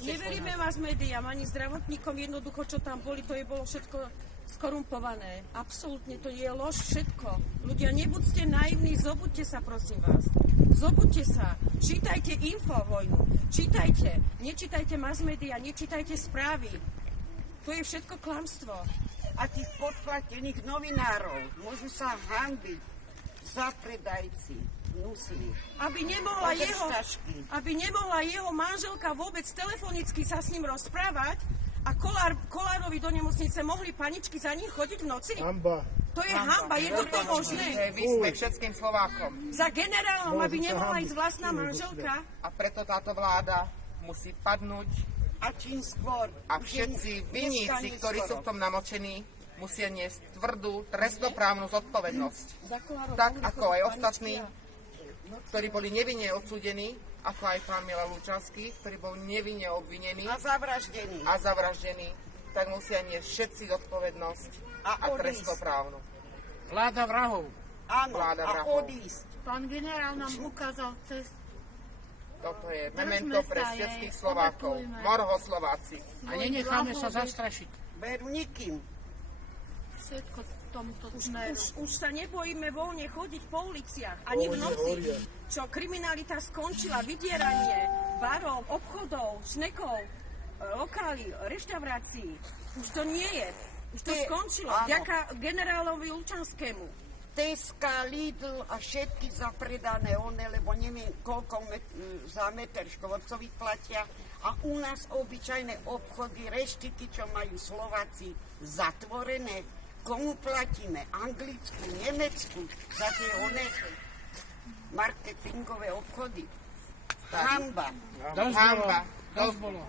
Neveríme mass médiám ani zdravotníkom, jednoducho, čo tam boli, to je bolo všetko skorumpované. Absolútne, to je lož všetko. Ľudia, nebuďte naivní, zobuďte sa, prosím vás. Zobuďte sa, čítajte Infovojnu, čítajte, nečítajte mass médiá, nečítajte správy. To je všetko klamstvo. A tých podplatených novinárov môžu sa hanbiť zapredajci. Aby nemohla jeho manželka vôbec telefonicky sa s ním rozprávať a Kolárovi do nemocnice mohli paničky za ním chodiť v noci? Hanba. To je hanba, je to možné? Výsmech všetkým Slovákom. Za generálom, aby nemohla ísť vlastná manželka? A preto táto vláda musí padnúť. A čím skôr. A všetci viníci, ktorí sú v tom namočení, musia niesť tvrdú trestnoprávnu zodpovednosť. Tak ako aj ostatní, ktorí boli nevinne odsúdení, ako aj pán Milan Lučanský, ktorý bol nevinne obvinený a zavraždený, tak musia niesť všetci zodpovednosť a trestnoprávnu. Vláda vrahov. Áno, vláda a vrahov. odísť. Pán generál nám ukázal cestu. Toto je memento pre všetkých Slovákov. Morho Slováci. A nenecháme sa zastrašiť. Veru nikým. Všetko tomuto smeru. Už sa nebojíme voľne chodiť po uliciach, ani v noci. Čo kriminalita skončila, vydieranie barov, obchodov, šnekov, lokály, reštaurácií. Už to nie je. Už to skončilo. Vďaka generálovi Lučanskému. Teska, Lidl a všetky zapredané lebo neviem koľko za meter štvorcových platia. A u nás obyčajné obchody, reštiky, čo majú Slováci zatvorené. Komu platíme? Anglicku, Nemecku za tie marketingové obchody. Hanba. Dosť bolo.